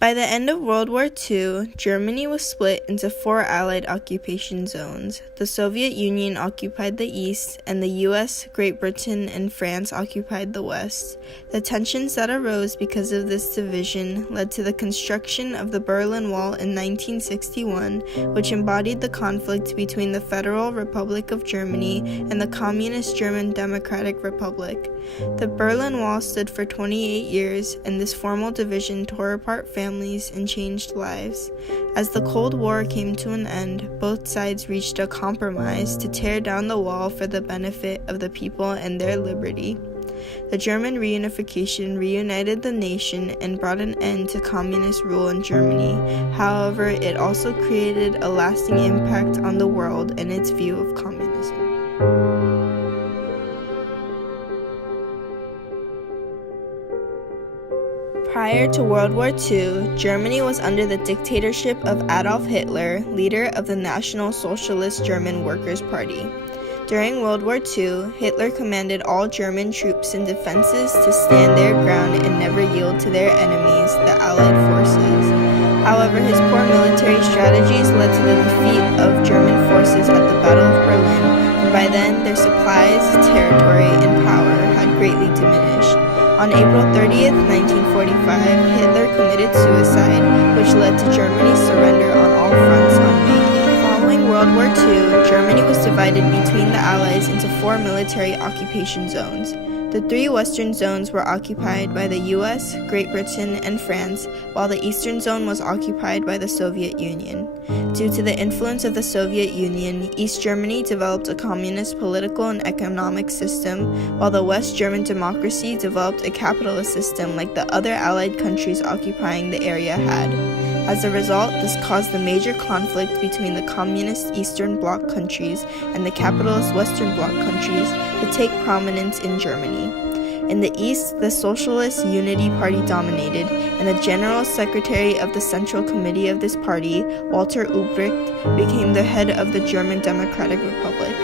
By the end of World War II, Germany was split into 4 Allied occupation zones. The Soviet Union occupied the east, and the US, Great Britain, and France occupied the west. The tensions that arose because of this division led to the construction of the Berlin Wall in 1961, which embodied the conflict between the Federal Republic of Germany and the Communist German Democratic Republic. The Berlin Wall stood for 28 years, and this formal division tore apart families and changed lives. As the Cold War came to an end, both sides reached a compromise to tear down the wall for the benefit of the people and their liberty. The German Reunification reunited the nation and brought an end to communist rule in Germany. However, it also created a lasting impact on the world and its view of communism. Prior to World War II, Germany was under the dictatorship of Adolf Hitler, leader of the National Socialist German Workers' Party. During World War II, Hitler commanded all German troops and defenses to stand their ground and never yield to their enemies, the Allied forces. However, his poor military strategies led to the defeat of German forces at the Battle of Berlin, and by then their supplies, territory, and power had greatly diminished. On April 30th, 1945, Hitler committed suicide, which led to Germany's surrender on all fronts on May 8th. Following World War II, Germany was divided between the Allies into 4 military occupation zones. The 3 western zones were occupied by the US, Great Britain, and France, while the eastern zone was occupied by the Soviet Union. Due to the influence of the Soviet Union, East Germany developed a communist political and economic system, while the West German democracy developed a capitalist system like the other Allied countries occupying the area had. As a result, this caused a major conflict between the communist Eastern Bloc countries and the capitalist Western Bloc countries to take prominence in Germany. In the East, the Socialist Unity Party dominated, and the General Secretary of the Central Committee of this party, Walter Ulbricht, became the head of the German Democratic Republic.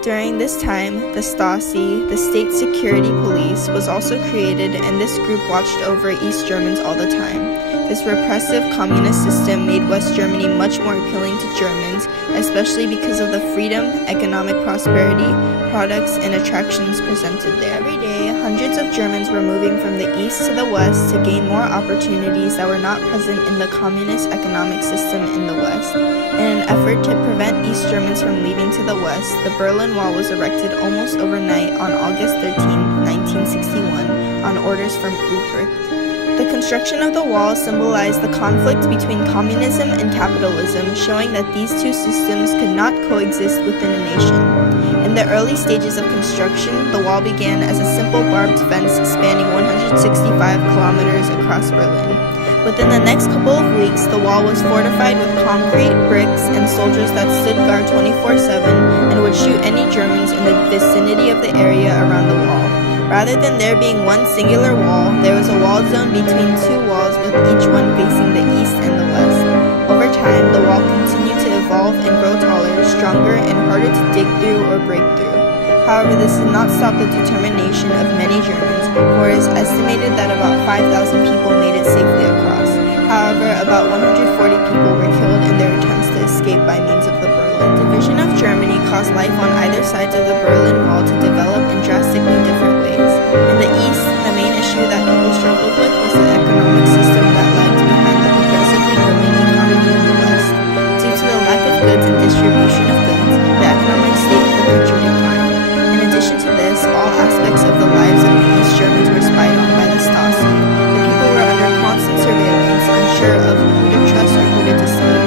During this time, the Stasi, the State Security Police, was also created, and this group watched over East Germans all the time. This repressive communist system made West Germany much more appealing to Germans, especially because of the freedom, economic prosperity, products, and attractions presented there. Every day, hundreds of Germans were moving from the east to the west to gain more opportunities that were not present in the communist economic system in the west. In an effort to prevent East Germans from leaving to the west, the Berlin Wall was erected almost overnight on August 13, 1961, on orders from Ulbricht. The construction of the wall symbolized the conflict between communism and capitalism, showing that these two systems could not coexist within a nation. In the early stages of construction, the wall began as a simple barbed fence spanning 165 kilometers across Berlin. Within the next couple of weeks, the wall was fortified with concrete, bricks, and soldiers that stood guard 24/7 and would shoot any Germans in the vicinity of the area around the wall. Rather than there being one singular wall, there was a wall zone between 2 walls with each one facing the east and the west. Over time, the wall continued to evolve and grow taller, stronger, and harder to dig through or break through. However, this did not stop the determination of many Germans, for it is estimated that about 5,000 people made it safely across. However, about 140 people were killed in their attempts to escape by means of the Berlin. The division of Germany caused life on either sides of the Berlin Wall to develop in drastically different ways. In the East, the main issue that people struggled with was the economic system that lagged behind the progressively growing economy in the West. Due to the lack of goods and distribution of goods, the economic state of the country declined. In addition to this, all aspects of the lives of the East Germans were spied on by the Stasi. The people were under constant surveillance, unsure of who to trust or who to deceive.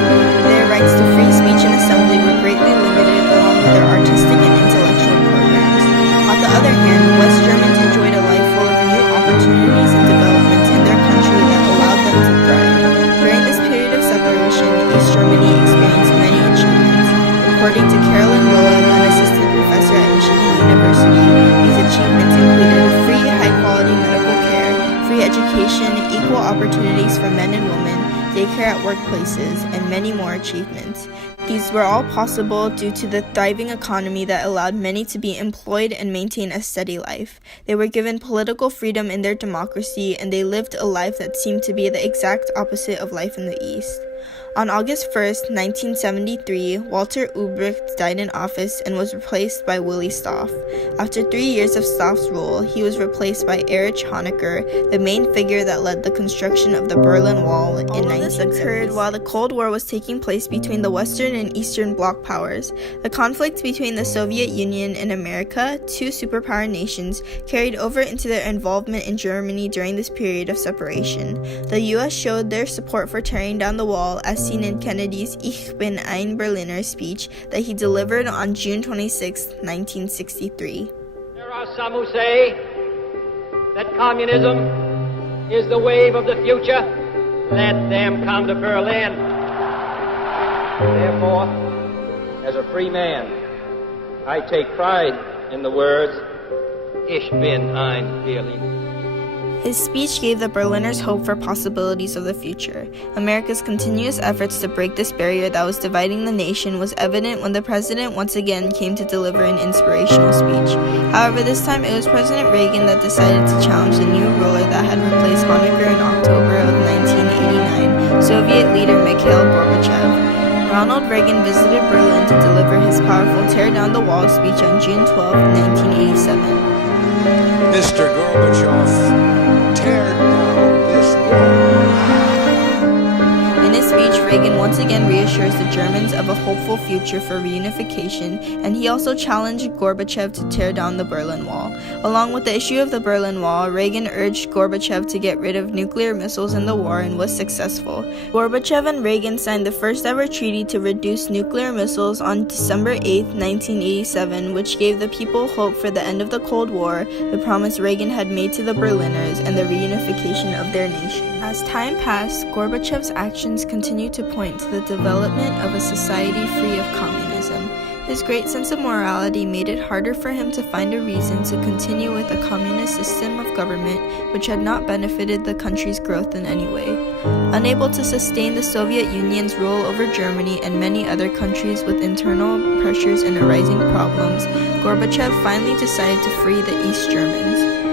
Their rights to free speech and assembly were greatly limited, along with their artistic and intellectual programs. On the other hand, West Germans enjoyed a life full of new opportunities and developments in their country that allowed them to thrive. During this period of separation, East Germany experienced many achievements. According to Carolyn Loeb, an assistant professor at Michigan University, these achievements included free, high-quality medical care, free education, equal opportunities for men and women, daycare at workplaces, and many more achievements. These were all possible due to the thriving economy that allowed many to be employed and maintain a steady life. They were given political freedom in their democracy, and they lived a life that seemed to be the exact opposite of life in the East. On August 1st, 1973, Walter Ulbricht died in office and was replaced by Willi Stoph. After 3 years of Stoff's rule, he was replaced by Erich Honecker, the main figure that led the construction of the Berlin Wall in 1970s. This occurred while the Cold War was taking place between the Western and Eastern Bloc powers. The conflict between the Soviet Union and America, two superpower nations, carried over into their involvement in Germany during this period of separation. The U.S. showed their support for tearing down the wall, as seen in Kennedy's Ich bin ein Berliner speech that he delivered on June 26, 1963. There are some who say that communism is the wave of the future. Let them come to Berlin. Therefore, as a free man, I take pride in the words, Ich bin ein Berliner. His speech gave the Berliners hope for possibilities of the future. America's continuous efforts to break this barrier that was dividing the nation was evident when the president once again came to deliver an inspirational speech. However, this time it was President Reagan that decided to challenge the new ruler that had replaced Honecker in October of 1989, Soviet leader Mikhail Gorbachev. Ronald Reagan visited Berlin to deliver his powerful Tear Down the Wall speech on June 12, 1987. Mr. Gorbachev, tear down this wall. In his speech, Reagan once again reassures the Germans of a hopeful future for reunification, and he also challenged Gorbachev to tear down the Berlin Wall. Along with the issue of the Berlin Wall, Reagan urged Gorbachev to get rid of nuclear missiles in the war and was successful. Gorbachev and Reagan signed the first ever treaty to reduce nuclear missiles on December 8, 1987, which gave the people hope for the end of the Cold War, the promise Reagan had made to the Berliners, and the reunification of their nation. As time passed, Gorbachev's actions continued to point to the development of a society free of communism. His great sense of morality made it harder for him to find a reason to continue with a communist system of government which had not benefited the country's growth in any way. Unable to sustain the Soviet Union's rule over Germany and many other countries with internal pressures and arising problems, Gorbachev finally decided to free the East Germans.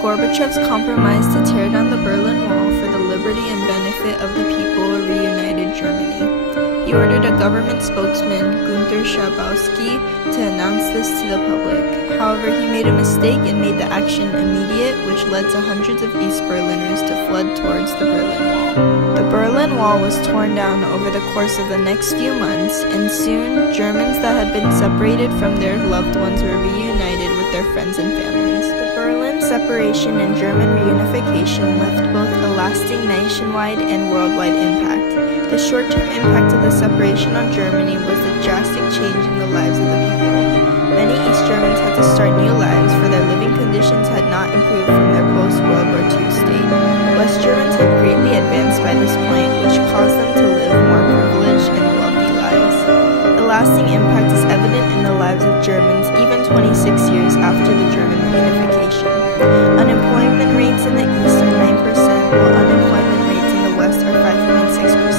Gorbachev's compromise to tear down the Berlin Wall for the liberty and benefit of the people reunited Germany. He ordered a government spokesman, Günther Schabowski, to announce this to the public. However, he made a mistake and made the action immediate, which led to hundreds of East Berliners to flood towards the Berlin Wall. The Berlin Wall was torn down over the course of the next few months, and soon, Germans that had been separated from their loved ones were reunited with their friends and families. The Berlin separation and German reunification left both a lasting nationwide and worldwide impact. The short-term impact of the separation on Germany was the drastic change in the lives of the people. Many East Germans had to start new lives, for their living conditions had not improved from their post-World War II state. West Germans had greatly advanced by this point, which caused them to live more privileged and wealthy lives. The lasting impact is evident in the lives of Germans even 26 years after the German reunification. Unemployment rates in the East are 9%, while unemployment rates in the West are 5.6%.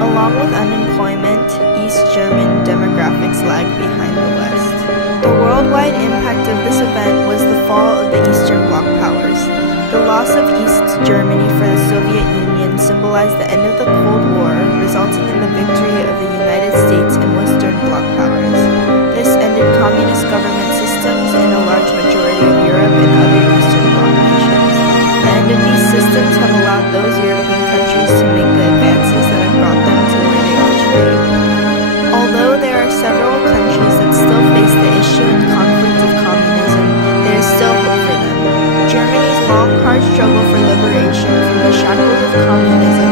Along with unemployment, East German demographics lag behind the West. The worldwide impact of this event was the fall of the Eastern Bloc powers. The loss of East Germany for the Soviet Union symbolized the end of the Cold War, resulting in the victory of the United States and Western Bloc powers. This ended communist government systems in a large majority of Europe and other Eastern Bloc nations. The end of these systems have allowed those European countries to make the advances that have brought them to where they are today. Although there are several countries that still face the issue and conflict of communism, there is still hope for them. Germany's long, hard struggle for liberation from the shackles of communism